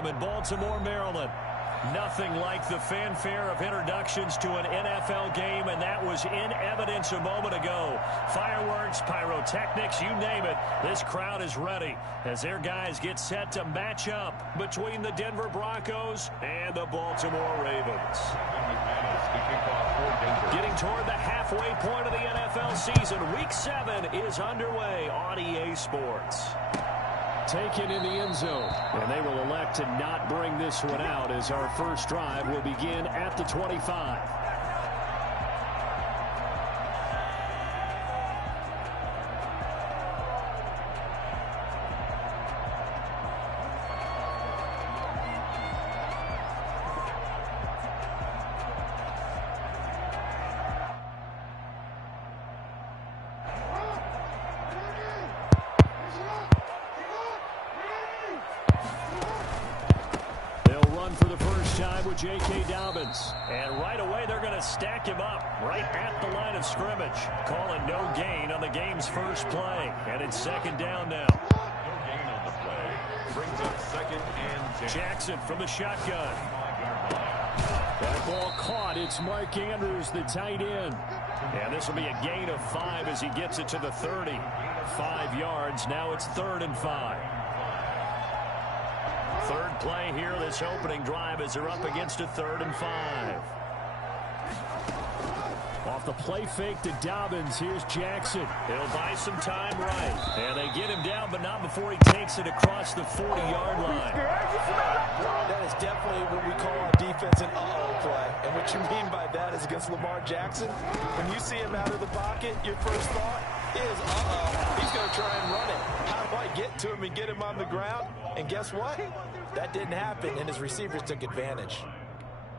Stadium in Baltimore, Maryland. Nothing like the fanfare of introductions to an NFL game, and that was in evidence a moment ago. Fireworks, pyrotechnics, you name it. This crowd is ready as their guys get set to match up between the Denver Broncos and the Baltimore Ravens. Getting toward the halfway point of the NFL season, Week 7 is underway on EA Sports. Taken in the end zone, and they will elect to not bring this one out as our first drive will begin at the 25. For the first time with J.K. Dobbins. And right away, they're going to stack him up right at the line of scrimmage. Calling no gain on the game's first play. And it's second down now. No gain on the play. Brings up second and 10. Jackson from the shotgun. That ball caught. It's Mark Andrews, the tight end. And this will be a gain of 5 as he gets it to the 30. 5 yards. Now it's 3rd and 5. Third play here, this opening drive as they're up against a 3rd and 5. Off the play fake to Dobbins, here's Jackson. He'll buy some time right. And they get him down, but not before he takes it across the 40-yard line. That is definitely what we call our defense an uh-oh play. And what you mean by that is against Lamar Jackson, when you see him out of the pocket, your first thought is, uh-oh, he's going to try and run it. How do I get to him and get him on the ground? And guess what? That didn't happen, and his receivers took advantage.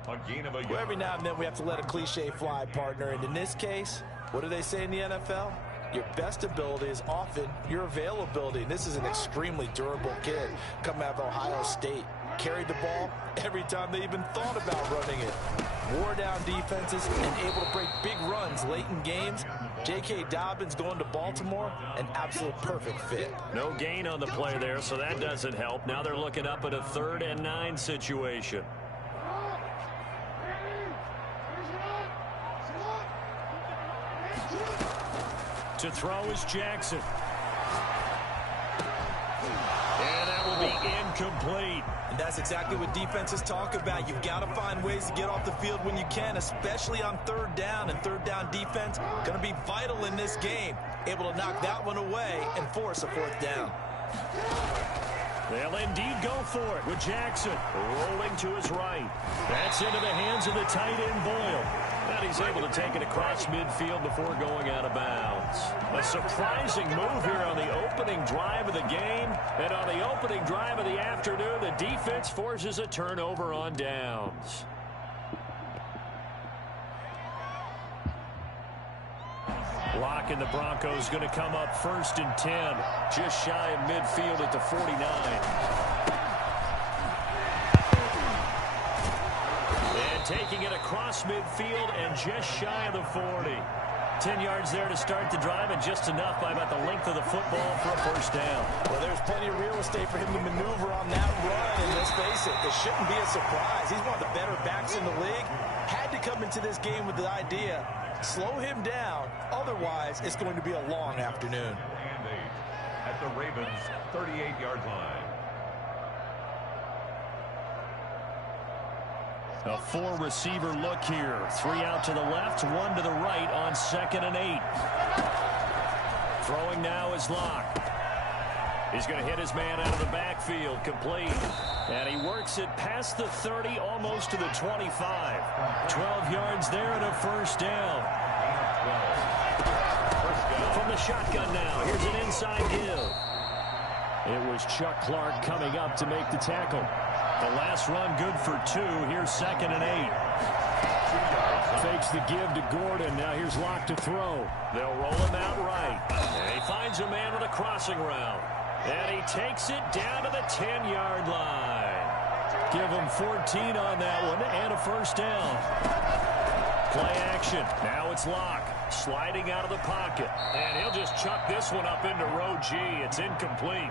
A gain of a yard. Well, every now and then we have to let a cliche fly, partner. And in this case, what do they say in the NFL? Your best ability is often your availability. And this is an extremely durable kid coming out of Ohio State. Carried the ball every time they even thought about running it. Wore down defenses and able to break big runs late in games. J.K. Dobbins going to Baltimore, an absolute perfect fit. No gain on the play there, so that doesn't help. Now they're looking up at a 3rd and 9 situation. To throw is Jackson. And that will be incomplete. And that's exactly what defenses talk about. You've got to find ways to get off the field when you can, especially on 3rd down. And 3rd down defense going to be vital in this game. Able to knock that one away and force a 4th down. They'll indeed go for it with Jackson rolling to his right. That's into the hands of the tight end Boyle. And he's able to take it across midfield before going out of bounds. A surprising move here on the opening drive of the game. And on the opening drive of the afternoon, the defense forces a turnover on downs. Lock and the Broncos going to come up 1st and 10. Just shy of midfield at the 49. And taking it across midfield and just shy of the 40. 10 yards there to start the drive and just enough by about the length of the football for a 1st down. Well, there's plenty of real estate for him to maneuver on that run. And let's face it, this shouldn't be a surprise. He's one of the better backs in the league. Had to come into this game with the idea, slow him down. Otherwise, it's going to be a long afternoon. And 8 at the Ravens' 38-yard line. A 4-receiver look here. 3 out to the left, 1 to the right on 2nd and 8. Throwing now is Locke. He's going to hit his man out of the backfield, complete. And he works it past the 30, almost to the 25. 12 yards there and a 1st down. From the shotgun now, here's an inside give. It was Chuck Clark coming up to make the tackle. The last run good for 2. Here's 2nd and 8. Fakes the give to Gordon. Now here's Locke to throw. They'll roll him out right. And he finds a man with a crossing route. And he takes it down to the 10-yard line. Give him 14 on that one and a 1st down. Play action. Now it's Locke sliding out of the pocket. And he'll just chuck this one up into row G. It's incomplete.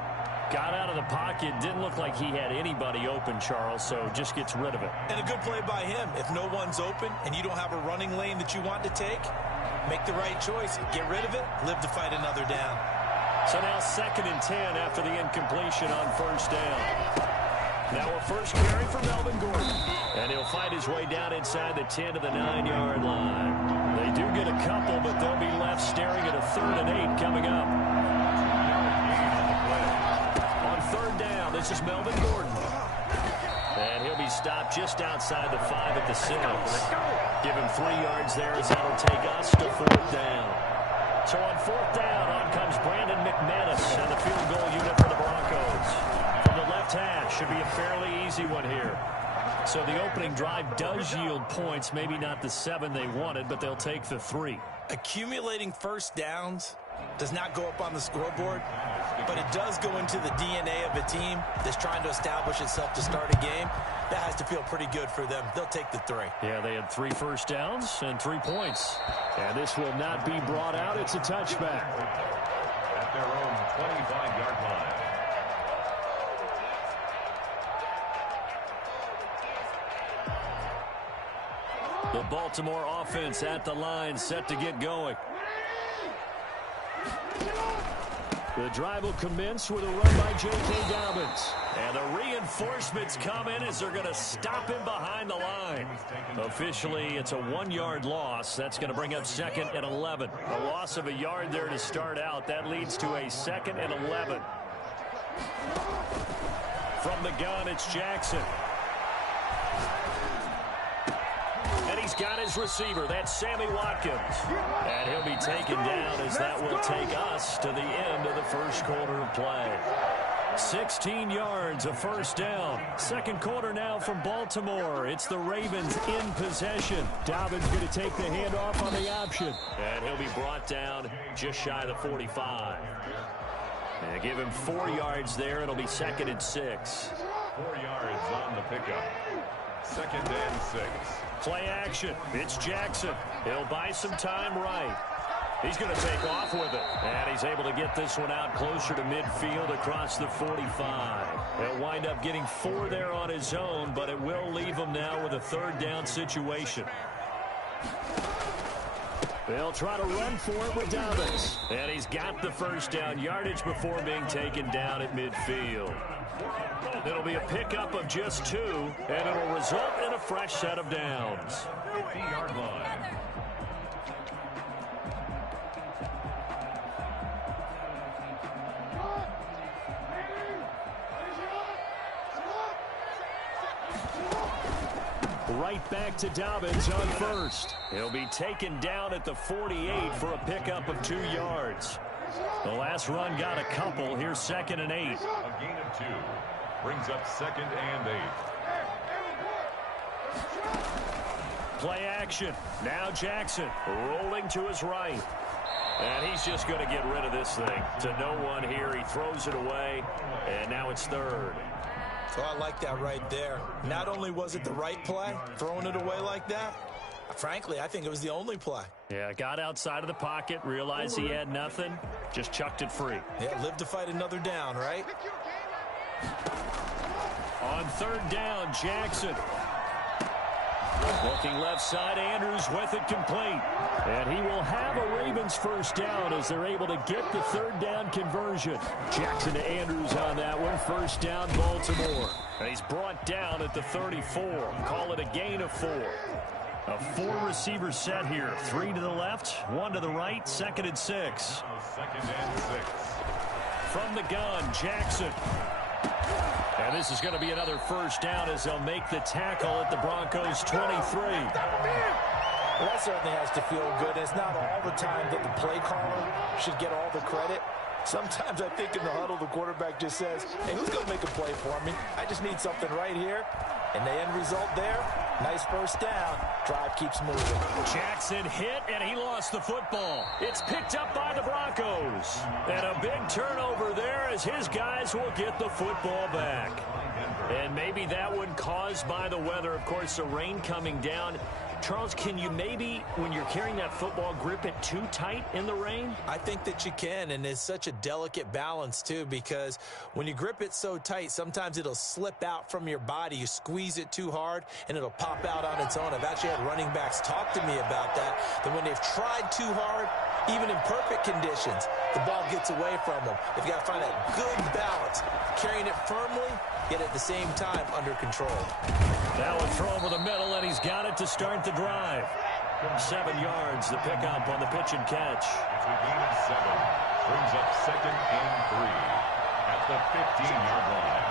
Got out of the pocket. Didn't look like he had anybody open, Charles, so just gets rid of it. And a good play by him. If no one's open and you don't have a running lane that you want to take, make the right choice. Get rid of it. Live to fight another down. So now 2nd and 10 after the incompletion on 1st down. Now a first carry for Melvin Gordon. And he'll fight his way down inside the 10 to the 9-yard line. They do get a couple, but they'll be left staring at a 3rd and 8 coming up. On 3rd down, this is Melvin Gordon. And he'll be stopped just outside the 5 at the 6. Give him 3 yards there as that'll take us to 4th down. So on 4th down, on comes Brandon McManus and the field goal unit for the Broncos. From the left hash, should be a fairly easy one here. So the opening drive does yield points, maybe not the 7 they wanted, but they'll take the 3. Accumulating first downs does not go up on the scoreboard, but it does go into the DNA of a team that's trying to establish itself to start a game. That has to feel pretty good for them. They'll take the 3. Yeah, they had 3 first downs and 3 points. And this will not be brought out. It's a touchback. At their own 25-yard line. The Baltimore offense at the line, set to get going. The drive will commence with a run by J.K. Dobbins. And the reinforcements come in as they're going to stop him behind the line. Officially, it's a 1-yard loss. That's going to bring up 2nd and 11. A loss of a yard there to start out. That leads to a 2nd and 11. From the gun, it's Jackson. And he's got his receiver. That's Sammy Watkins. And he'll be taken down as that will take us to the end of the first quarter of play. 16 yards, a first down. Second quarter now from Baltimore. It's the Ravens in possession. Dobbins going to take the handoff on the option. And he'll be brought down just shy of the 45. And give him 4 yards there. It'll be 2nd and 6. 4 yards on the pickup. 2nd and 6. Play action. It's Jackson. He'll buy some time right. He's going to take off with it. And he's able to get this one out closer to midfield across the 45. He'll wind up getting 4 there on his own, but it will leave him now with a 3rd down situation. They'll try to run for it with Dobbins. And he's got the first down yardage before being taken down at midfield. It'll be a pickup of just 2, and it'll result in a fresh set of downs. 50-yard line. Right back to Dobbins on first. He'll be taken down at the 48 for a pickup of 2 yards. The last run got a couple. Here's 2nd and 8. A gain of 2. Brings up 2nd and 8. Play action. Now Jackson rolling to his right. And he's just going to get rid of this thing. To no one here. He throws it away. And now it's 3rd. So I like that right there. Not only was it the right play, throwing it away like that, frankly, I think it was the only play. Yeah, got outside of the pocket, realized he had nothing, just chucked it free. Yeah, live to fight another down, right? On 3rd down, Jackson. Looking left side, Andrews with it complete. And he will have a Ravens first down as they're able to get the 3rd down conversion. Jackson to Andrews on that one. First down, Baltimore. And he's brought down at the 34. Call it a gain of 4. A 4-receiver set here. 3 to the left, 1 to the right, 2nd and 6. 2nd and 6. From the gun, Jackson. And this is going to be another first down as they'll make the tackle at the Broncos' 23. Well, that certainly has to feel good. It's not all the time that the play caller should get all the credit. Sometimes I think in the huddle, the quarterback just says, hey, who's going to make a play for me? I just need something right here. And the end result there, nice first down. Drive keeps moving. Jackson hit, and he lost the football. It's picked up by the Broncos. And a big turnover there as his guys will get the football back. And maybe that one caused by the weather. Of course, the rain coming down Charles, can you maybe, when you're carrying that football, grip it too tight in the rain? I think that you can, and it's such a delicate balance, too, because when you grip it so tight, sometimes it'll slip out from your body. You squeeze it too hard, and it'll pop out on its own. I've actually had running backs talk to me about that when they've tried too hard, even in perfect conditions, the ball gets away from them. They've got to find that good balance, carrying it firmly, yet at the same time under control. Now a throw over the middle, and he's got it to start the drive. 7 yards, the pickup on the pitch and catch. It's a gain of 7. Brings up 2nd and 3 at the 15-yard line.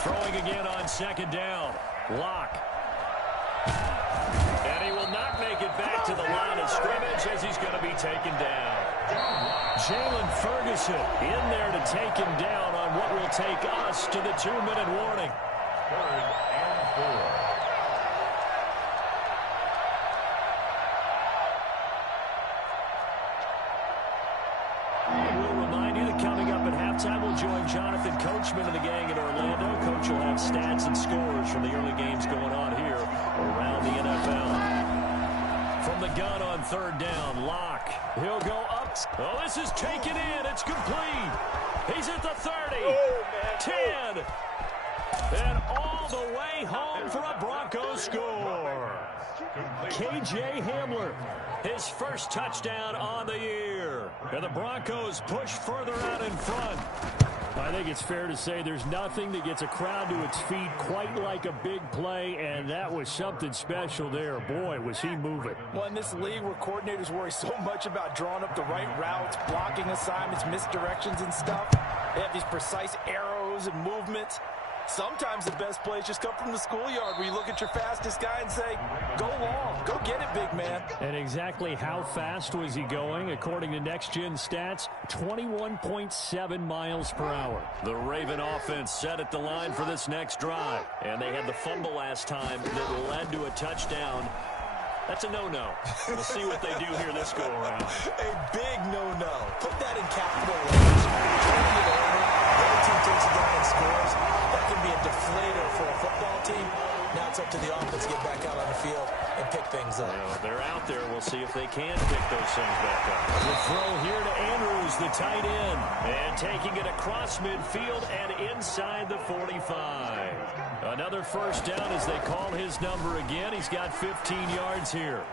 Throwing again on 2nd down. Lock. And he will not make it back to the line of scrimmage as he's going to be taken down. Jalen Ferguson in there to take him down on what will take us to the 2-minute warning. 3rd and 4. We'll remind you that coming up at halftime, we'll join Jonathan Coachman and the gang in Orlando. Coach will have stats and scores from the early games going on here around the NFL. From the gun on 3rd down, Lock. He'll go up. Oh, this is taken in. It's complete. He's at the 30, 10, and all the way home for a Broncos score. K.J. Hamler, his first touchdown on the year. And the Broncos push further out in front. I think it's fair to say there's nothing that gets a crowd to its feet quite like a big play, and that was something special there. Boy, was he moving. Well, in this league where coordinators worry so much about drawing up the right routes, blocking assignments, misdirections and stuff, they have these precise arrows and movements. Sometimes the best plays just come from the schoolyard where you look at your fastest guy and say, go long, go get it, big man. And exactly how fast was he going? According to Next Gen Stats, 21.7 miles per hour. The Raven offense set at the line for this next drive. And they had the fumble last time that led to a touchdown. That's a no-no. We'll see what they do here this go-around. A big no-no. Put that in capital letters. Turning it over. The other team takes it down and scores. That can be a deflator for a football team. Now it's up to the offense to get back out on the field and pick things up. They're out there. We'll see if they can pick those things back up. The throw here to Andrews, the tight end. And taking it across midfield and inside the 45. Another first down as they call his number again. He's got 15 yards here.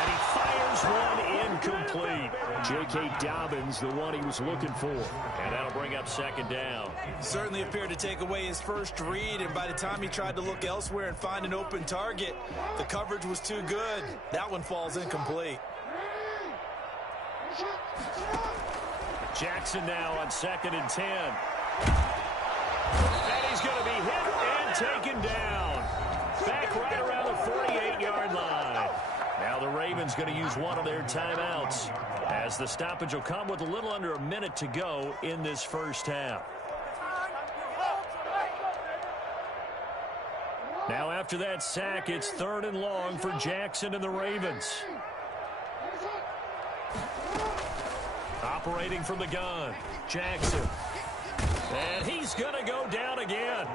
And he fires one incomplete. J.K. Dobbins, the one he was looking for. And that'll bring up 2nd down. Certainly appeared to take away his first read, and by the time he tried to look elsewhere and find an open target, the coverage was too good. That one falls incomplete. Jackson now on 2nd and 10. And he's going to be hit and taken down. Back right around the 48-yard line. Now the Ravens going to use one of their timeouts as the stoppage will come with a little under a minute to go in this first half. Now after that sack, it's 3rd and long for Jackson and the Ravens. Operating from the gun, Jackson. And he's going to go down again.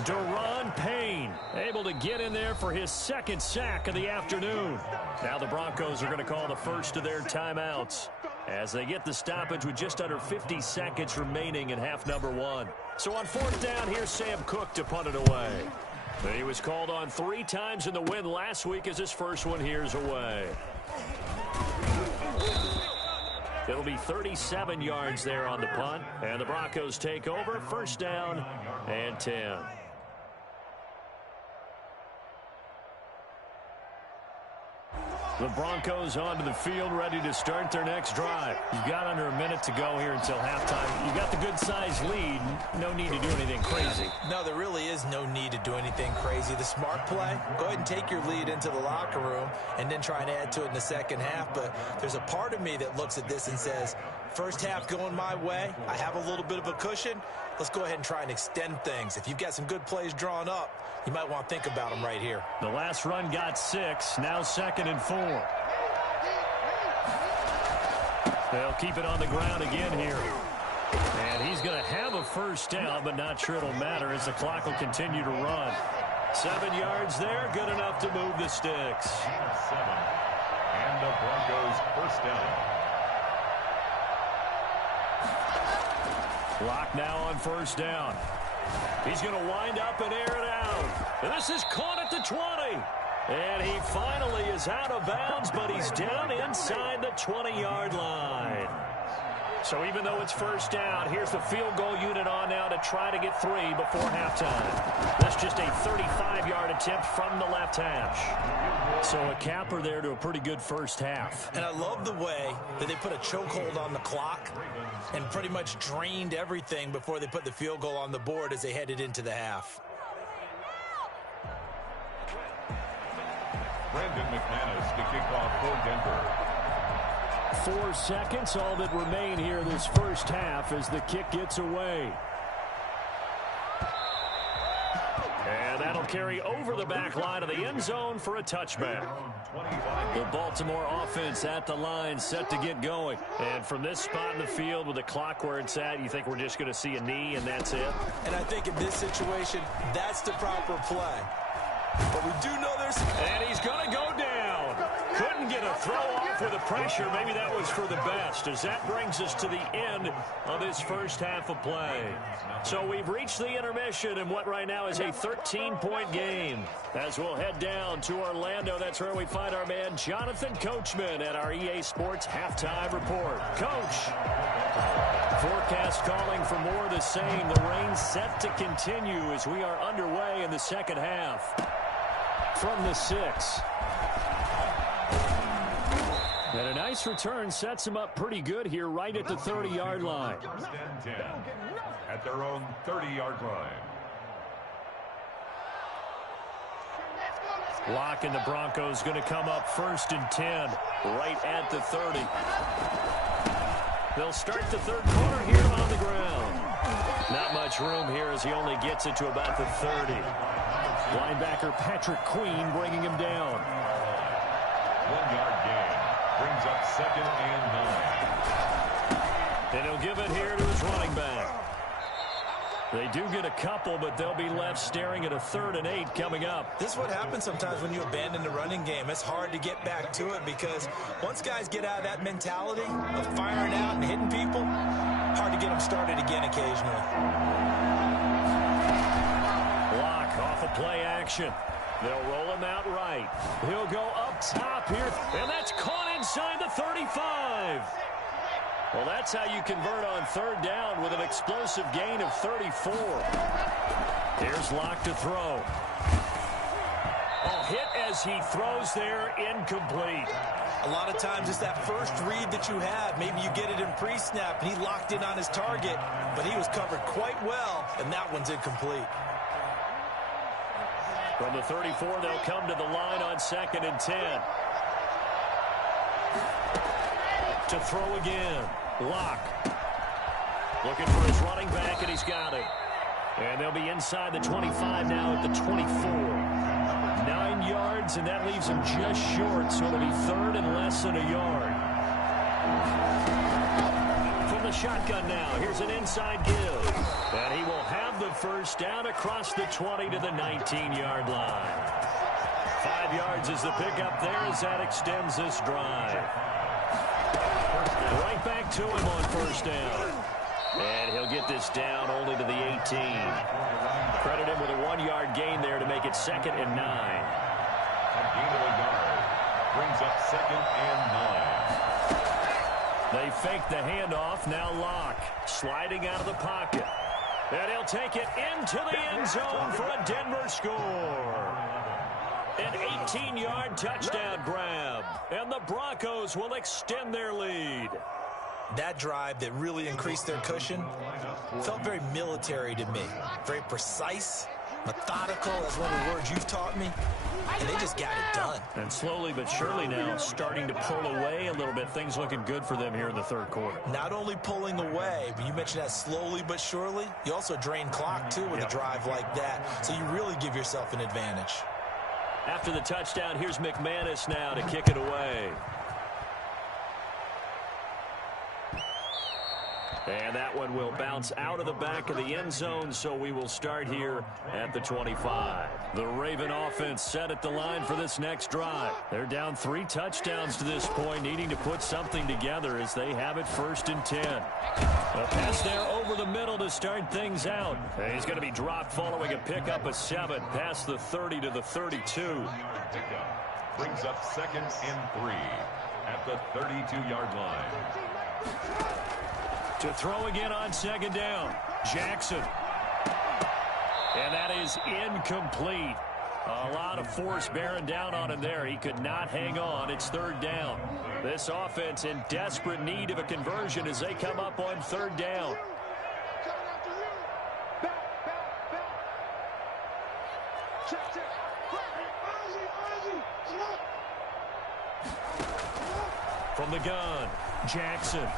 Deron Payne able to get in there for his 2nd sack of the afternoon. Now the Broncos are going to call the first of their timeouts as they get the stoppage with just under 50 seconds remaining in half number 1. So on 4th down, here's Sam Cook to punt it away. He was called on 3 times in the win last week as his first one here's away. It'll be 37 yards there on the punt, and the Broncos take over. 1st down and 10. The Broncos onto the field, ready to start their next drive. You've got under a minute to go here until halftime. You've got the good-sized lead. No need to do anything crazy. No, there really is no need to do anything crazy. The smart play, go ahead and take your lead into the locker room and then try and add to it in the second half. But there's a part of me that looks at this and says, first half going my way, I have a little bit of a cushion. Let's go ahead and try and extend things. If you've got some good plays drawn up, you might want to think about them right here. The last run got 6, now 2nd and 4. They'll keep it on the ground again here. And he's going to have a first down, but not sure it'll matter as the clock will continue to run. 7 yards there, good enough to move the sticks. 7. And the Broncos first down. Clock now on first down. He's going to wind up and air it out. And this is caught at the 20. And he finally is out of bounds, but he's down inside the 20-yard line. So even though it's first down, here's the field goal unit on now to try to get 3 before halftime. That's just a 35-yard attempt from the left hash. So a capper there to a pretty good first half. And I love the way that they put a chokehold on the clock and pretty much drained everything before they put the field goal on the board as they headed into the half. Brandon McManus to kick off for Denver. 4 seconds, all that remain here this first half as the kick gets away. And that'll carry over the back line of the end zone for a touchback. The Baltimore offense at the line set to get going. And from this spot in the field with the clock where it's at, you think we're just going to see a knee and that's it? And I think in this situation, that's the proper play. But we do know there's... And he's going to go down. Couldn't get a throw off with the pressure. Maybe that was for the best, as that brings us to the end of this first half of play. So we've reached the intermission in what right now is a 13-point game. As we'll head down to Orlando, that's where we find our man Jonathan Coachman at our EA Sports Halftime Report. Coach. Forecast calling for more of the same. The rain set to continue as we are underway in the second half. From the 6. And a nice return sets him up pretty good here right at the 30-yard line. First and 10 at their own 30-yard line. Locke and the Broncos going to come up 1st and 10 right at the 30. They'll start the third quarter here on the ground. Not much room here as he only gets it to about the 30. Linebacker Patrick Queen bringing him down. 1-yard gain brings up 2nd and 9. And he'll give it here to his running back. They do get a couple, but they'll be left staring at a 3rd and 8 coming up. This is what happens sometimes when you abandon the running game. It's hard to get back to it because once guys get out of that mentality of firing out and hitting people, hard to get them started again occasionally. Locke off of play action. They'll roll him out right. He'll go up top here, and that's caught inside the 35. Well, that's how you convert on 3rd down with an explosive gain of 34. Here's Locke to throw. A hit as he throws there, incomplete. A lot of times it's that first read that you have. Maybe you get it in pre-snap, and he locked in on his target, but he was covered quite well, and that one's incomplete. From the 34, they'll come to the line on 2nd and 10. To throw again. Locke. Looking for his running back, and he's got it. And they'll be inside the 25 now at the 24. 9 yards, and that leaves him just short, so it'll be 3rd and less than a yard. From the shotgun now, here's an inside give. And he will have the first down across the 20 to the 19-yard line. 5 yards is the pickup there as that extends this drive. Right back to him on first down. And he'll get this down only to the 18. Credit him with a 1-yard gain there to make it 2nd and 9. A gain of a yard brings up 2nd and 9. They fake the handoff. Now Locke sliding out of the pocket. And he'll take it into the end zone for a Denver score. An 18-yard touchdown grab. And the Broncos will extend their lead. That drive that really increased their cushion felt very military to me. Very precise, methodical, that's one of the words you've taught me. And they just got it done. And slowly but surely now starting to pull away a little bit. Things looking good for them here in the third quarter. Not only pulling away, but you mentioned that slowly but surely. You also drain clock, too, with a drive like that. So you really give yourself an advantage. After the touchdown, here's McManus now to kick it away. And that one will bounce out of the back of the end zone, so we will start here at the 25. The Raven offense set at the line for this next drive. They're down 3 touchdowns to this point, needing to put something together as they have it 1st and 10. A pass there over the middle to start things out. And he's going to be dropped following a pickup of 7 past the 30 to the 32. Brings up 2nd and 3 at the 32-yard line. To throw again on 2nd down, Jackson. And that is incomplete. A lot of force bearing down on him there. He could not hang on. It's 3rd down. This offense in desperate need of a conversion as they come up on 3rd down. From the gun, Jackson.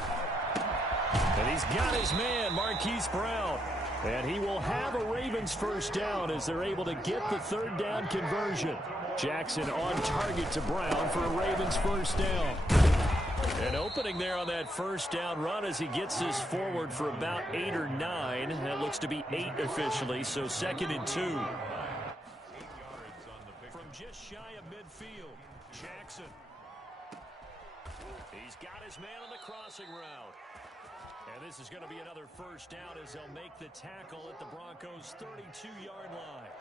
And he's got his man, Marquise Brown. And he will have a Ravens 1st down as they're able to get the 3rd down conversion. Jackson on target to Brown for a Ravens 1st down. An opening there on that 1st down run as he gets this forward for about 8 or 9. That looks to be 8 officially, so 2nd and 2. From just shy of midfield, Jackson. He's got his man on the crossing route. And this is going to be another 1st down as they'll make the tackle at the Broncos' 32-yard line.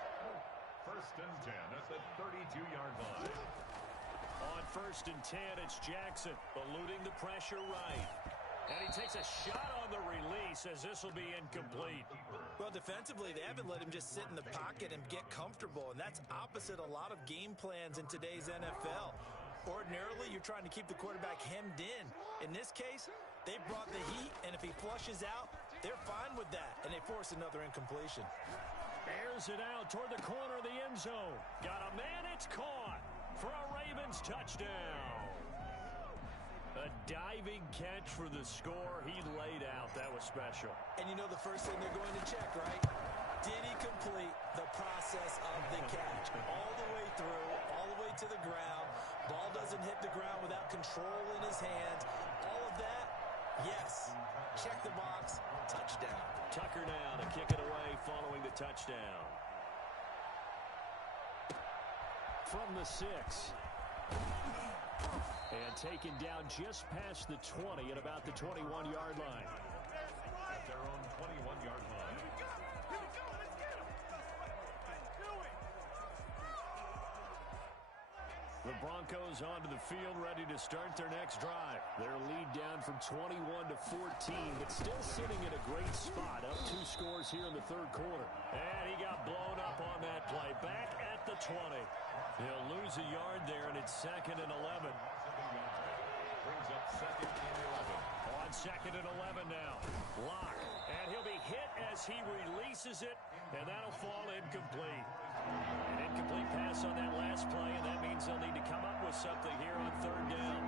1st and 10 at the 32-yard line. On 1st and 10, it's Jackson eluding the pressure right. And he takes a shot on the release as this will be incomplete. Well, defensively, they haven't let him just sit in the pocket and get comfortable, and that's opposite a lot of game plans in today's NFL. Ordinarily, you're trying to keep the quarterback hemmed in. In this case, they brought the heat, and if he flushes out, they're fine with that, and they force another incompletion. Airs it out toward the corner of the end zone. Got a man, it's caught for a Ravens touchdown. A diving catch for the score. He laid out. That was special. And you know the first thing they're going to check, right? Did he complete the process of the catch? All the way through, all the way to the ground. Ball doesn't hit the ground without control in his hands. All of that, yes. Check the box, touchdown. Tucker now to kick it away following the touchdown. From the 6. And taken down just past the 20 at about the 21-yard line. At their own 21-yard line. The Broncos onto the field, ready to start their next drive. Their lead down from 21 to 14, but still sitting in a great spot. Up 2 scores here in the 3rd quarter. And he got blown up on that play. Back at the 20. He'll lose a yard there, and it's 2nd and 11. Brings up 2nd and 11. On 2nd and 11 now. Lock. And he'll be hit as he releases it, and that'll fall incomplete. An incomplete pass on that last play, and that means they'll need to come up with something here on 3rd down.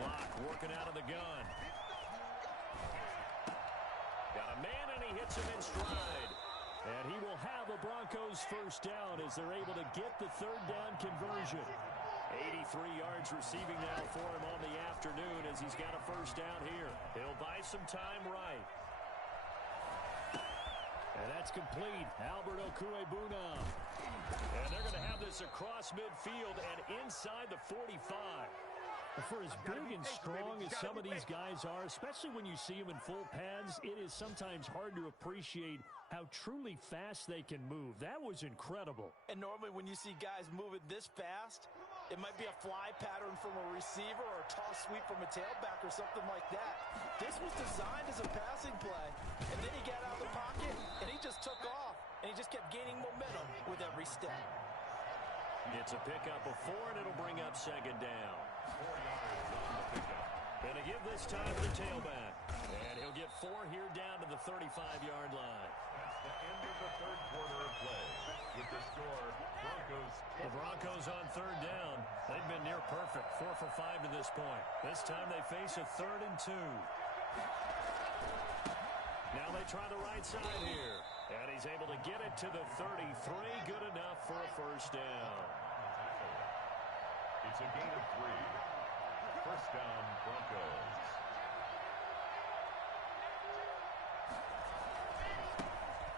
Lock working out of the gun. Got a man, and he hits him in stride. And he will have a Broncos 1st down as they're able to get the 3rd down conversion. 83 yards receiving now for him on the afternoon as he's got a 1st down here. He'll buy some time right. And that's complete. Albert Okwuegbunam. And they're going to have this across midfield and inside the 45. For as big and strong as some of these guys are, especially when you see them in full pads, it is sometimes hard to appreciate how truly fast they can move. That was incredible. And normally when you see guys moving this fast, it might be a fly pattern from a receiver or a toss sweep from a tailback or something like that. This was designed as a passing play, and then he got out of the pocket, and he just took off, and he just kept gaining momentum with every step. It's a pickup of 4, and it'll bring up 2nd down. 4 yards on the pickup. Gonna give this time to the tailback. And he'll get 4 here down to the 35-yard line. That's the end of the 3rd quarter of play. With the score, Broncos. The Broncos on 3rd down. They've been near perfect. 4 for 5 to this point. This time they face a 3rd and 2. Now they try the right side here. And he's able to get it to the 33. Good enough for a 1st down. It's a gain of 3. First down, Broncos.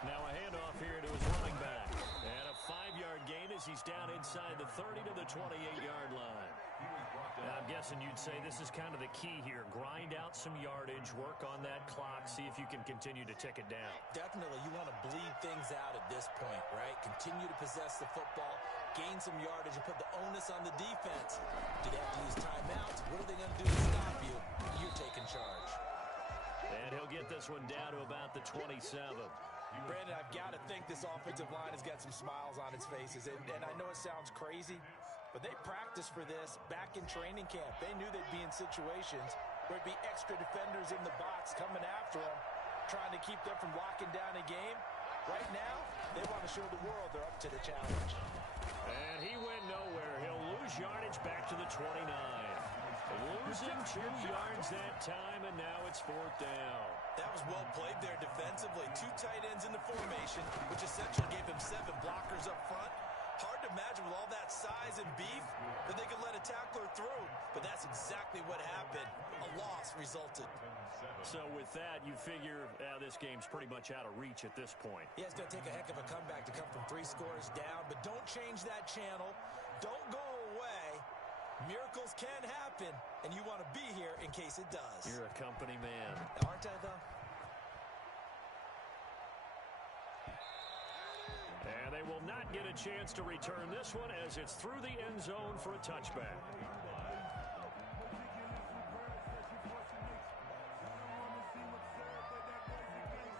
Now a handoff here to his running back. And a 5-yard gain as he's down inside the 30 to the 28-yard line. Now I'm guessing you'd say this is kind of the key here. Grind out some yardage, work on that clock, see if you can continue to tick it down. Definitely, you want to bleed things out at this point, right? Continue to possess the football, gain some yardage, and put the onus on the defense. Do they have to use timeouts? What are they going to do to stop you? You're taking charge. And he'll get this one down to about the 27. Brandon, I've got to think this offensive line has got some smiles on its faces. And I know it sounds crazy, but they practiced for this back in training camp. They knew they'd be in situations where it'd be extra defenders in the box coming after them, trying to keep them from locking down a game. Right now, they want to show the world they're up to the challenge. And he went nowhere. He'll lose yardage back to the 29. Losing 2 yards that time, and now it's 4th down. That was well played there defensively. 2 tight ends in the formation, which essentially gave him 7 blockers up front. Hard to imagine with all that size and beef that they could let a tackler through, but that's exactly what happened. A loss resulted. So with that, you figure this game's pretty much out of reach at this point. Yeah, it's going to take a heck of a comeback to come from 3 scores down, but don't change that channel. Don't go away. Miracles can happen, and you want to be here in case it does. You're a company man. Aren't I, though? And they will not get a chance to return this one as it's through the end zone for a touchback.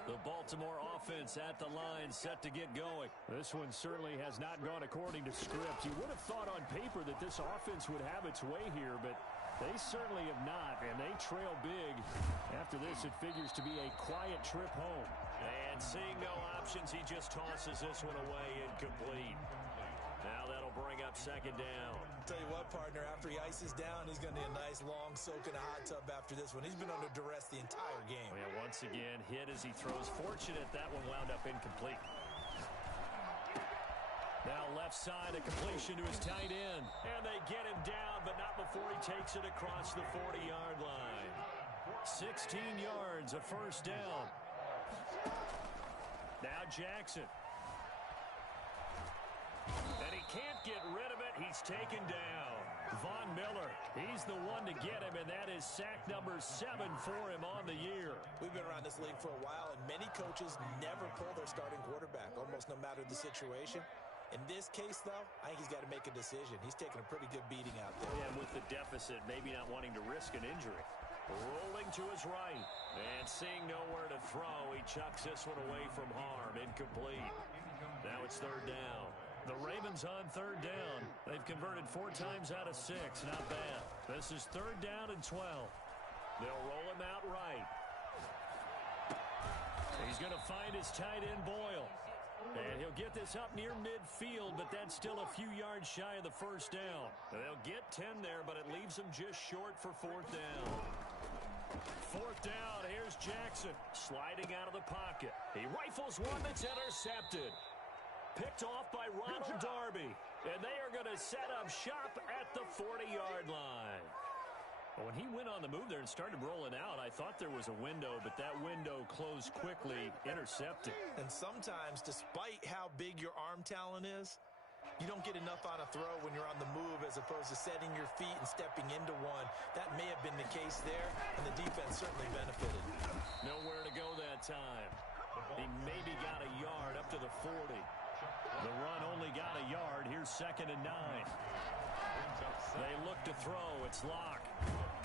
The Baltimore offense at the line, set to get going. This one certainly has not gone according to script. You would have thought on paper that this offense would have its way here, but they certainly have not, and they trail big. After this, it figures to be a quiet trip home. And seeing no options, he just tosses this one away incomplete. Now that'll bring up 2nd down. Tell you what, partner, after he ices down, he's going to need a nice long soak in a hot tub after this one. He's been under duress the entire game. Yeah, once again, hit as he throws. Fortunate that one wound up incomplete. Now left side, a completion to his tight end. And they get him down, but not before he takes it across the 40-yard line. 16 yards, a 1st down. Now Jackson. And he can't get rid of it. He's taken down. Von Miller, he's the one to get him, and that is sack number 7 for him on the year. We've been around this league for a while, and many coaches never pull their starting quarterback, almost no matter the situation. In this case, though, I think he's got to make a decision. He's taking a pretty good beating out there. Yeah, with the deficit, maybe not wanting to risk an injury. Rolling to his right, and seeing nowhere to throw, he chucks this one away from harm. Incomplete. Now it's 3rd down. The Ravens on 3rd down. They've converted 4 times out of 6. Not bad. This is 3rd down and 12. They'll roll him out right. He's going to find his tight end, Boyle. And he'll get this up near midfield, but that's still a few yards shy of the 1st down. They'll get 10 there, but it leaves them just short for 4th down. 4th down, here's Jackson sliding out of the pocket. He rifles one that's intercepted. Picked off by Ronald Darby. And they are going to set up shop at the 40-yard line. When he went on the move there and started rolling out, I thought there was a window, but that window closed quickly, intercepted. And sometimes, despite how big your arm talent is, you don't get enough on a throw when you're on the move as opposed to setting your feet and stepping into one. That may have been the case there, and the defense certainly benefited. Nowhere to go that time. He maybe got a yard up to the 40. The run only got a yard. Here's 2nd and 9. They look to throw. It's Locke.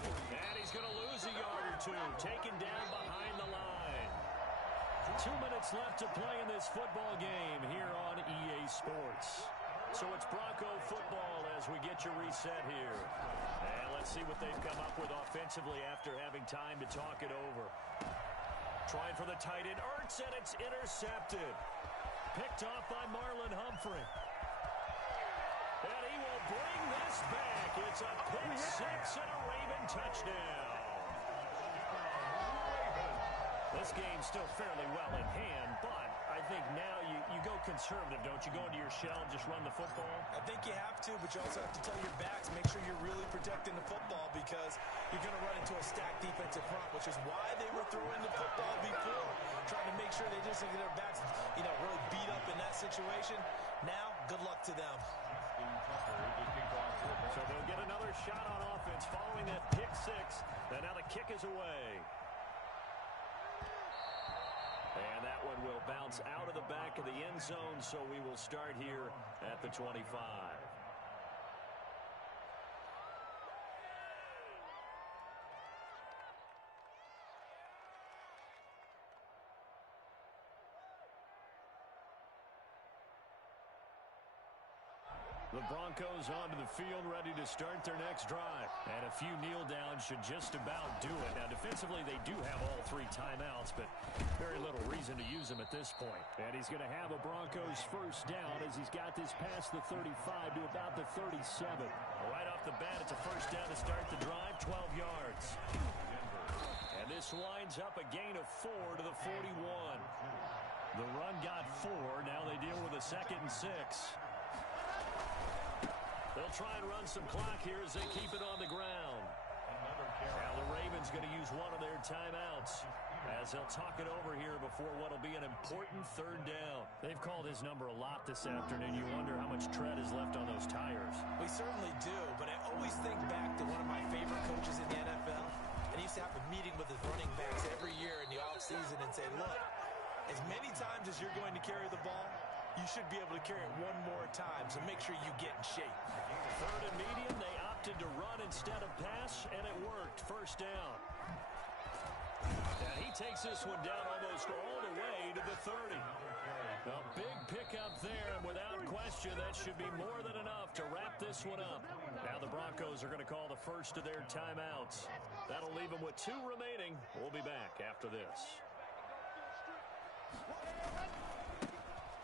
And he's going to lose a yard or 2. Taken down behind the line. 2 minutes left to play in this football game here on EA Sports. So it's Bronco football as we get your reset here. And let's see what they've come up with offensively after having time to talk it over. Trying for the tight end, Ertz, and it's intercepted. Picked off by Marlon Humphrey. And he will bring this back. It's a pick 6 and a Raven touchdown. This game's still fairly well in hand, but I think now you go conservative, don't you? Go into your shell and just run the football? I think you have to, but you also have to tell your backs, make sure you're really protecting the football because you're going to run into a stacked defensive front, which is why they were throwing the football before, trying to make sure they just get their backs, really beat up in that situation. Now, good luck to them. So they'll get another shot on offense following that pick six, and now the kick is away. And that one will bounce out of the back of the end zone, so we will start here at the 25. The Broncos onto the field, ready to start their next drive. And a few kneel downs should just about do it. Now, defensively, they do have all three timeouts, but very little reason to use them at this point. And he's going to have a Broncos first down as he's got this past the 35 to about the 37. Right off the bat, it's a first down to start the drive, 12 yards. And this winds up a gain of 4 to the 41. The run got 4. Now they deal with a 2nd and 6. They'll try and run some clock here as they keep it on the ground. Now the Ravens going to use one of their timeouts as they'll talk it over here before what will be an important 3rd down. They've called his number a lot this afternoon. You wonder how much tread is left on those tires. We certainly do, but I always think back to one of my favorite coaches in the NFL. And he used to have a meeting with his running backs every year in the offseason and say, look, as many times as you're going to carry the ball, you should be able to carry it one more time, so make sure you get in shape. 3rd and medium, they opted to run instead of pass, and it worked. First down. And he takes this one down almost all the way to the 30. A big pickup there, and without question, that should be more than enough to wrap this one up. Now the Broncos are going to call the first of their timeouts. That'll leave them with 2 remaining. We'll be back after this.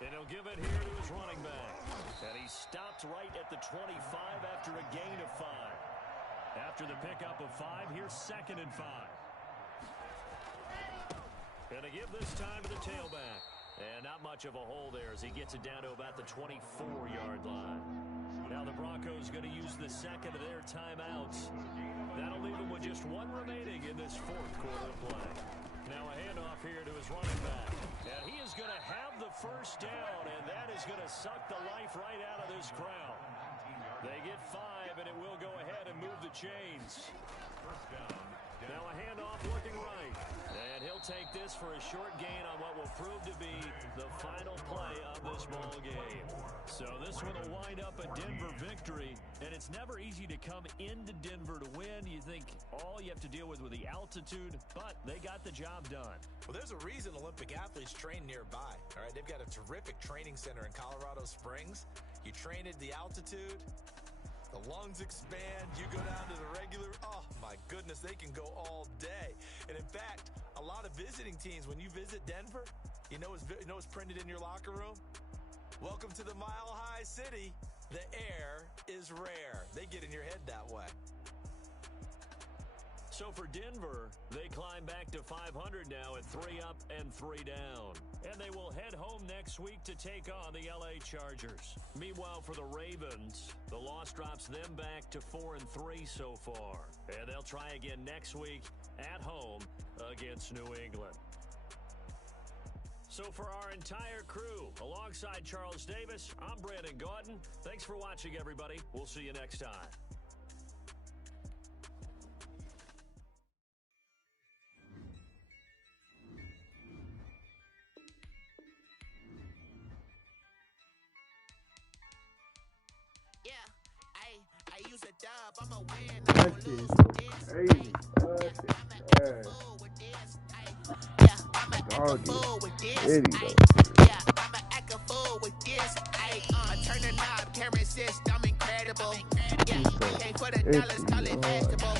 And he'll give it here to his running back. And he stopped right at the 25 after a gain of 5. After the pickup of 5, here's 2nd and 5. And to give this time to the tailback. And not much of a hole there as he gets it down to about the 24-yard line. Now the Broncos going to use the 2nd of their timeouts. That'll leave them with just 1 remaining in this 4th quarter of play. Now a handoff here to his running back. And he is going to have the first down, and that is going to suck the life right out of this crowd. They get 5, and it will go ahead and move the chains. Now a handoff looking right. And he'll take this for a short gain on what will prove to be the final play of this ball game. So this one will wind up a Denver victory, and it's never easy to come into Denver to win. You think all you have to deal with the altitude, but they got the job done. Well, there's a reason Olympic athletes train nearby. All right, they've got a terrific training center in Colorado Springs. You train at the altitude, the lungs expand, you go down to the regular, oh my goodness, they can go all day. And in fact, a lot of visiting teams, when you visit Denver, you know what's printed in your locker room? Welcome to the Mile High City. The air is rare. They get in your head that way. So for Denver, they climb back to 500 now at 3 up and 3 down. And they will head home next week to take on the LA Chargers. Meanwhile, for the Ravens, the loss drops them back to 4 and 3 so far. And they'll try again next week at home against New England. So for our entire crew, alongside Charles Davis, I'm Brandon Gaudin. Thanks for watching, everybody. We'll see you next time. I'm a win. That shit so crazy. Yeah, I'm a act a fool with this. Yeah, I'm a act a fool with this. Turn the knob, camera assist, I'm incredible. Yeah, came for the dollars, call it basketball.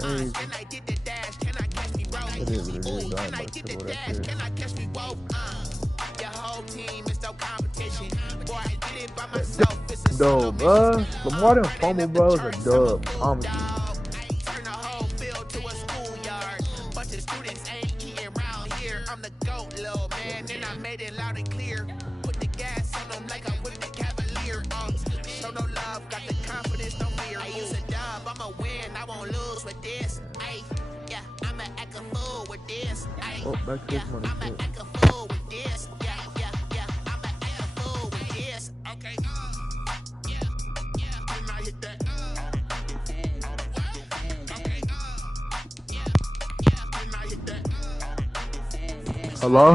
Can I get the dash? Can I catch me roll? Ooh, can I get the dash? Can I catch me roll? Your whole team is no competition. Boy, I did it by myself. It's a dub, bruh. Lamar done fumble, bro. It's a dub. Turn the whole field to a schoolyard. Bunch of students ain't eating around here. I'm the go, little man. Then I made it loud and clear. Put the gas on them like I'm with the Cavalier. Show no love, got the confidence, no fear. I use a dub, I'ma win, I won't lose with this. Ay, yeah, I'ma act a fool with this. Ay, Oh, back to yeah, this money. I'ma act a fool with this. Yeah, yeah, yeah, I'ma act a fool with this. Okay, yeah, yeah, then I hit that. Okay, yeah, yeah, then I hit that. Hello?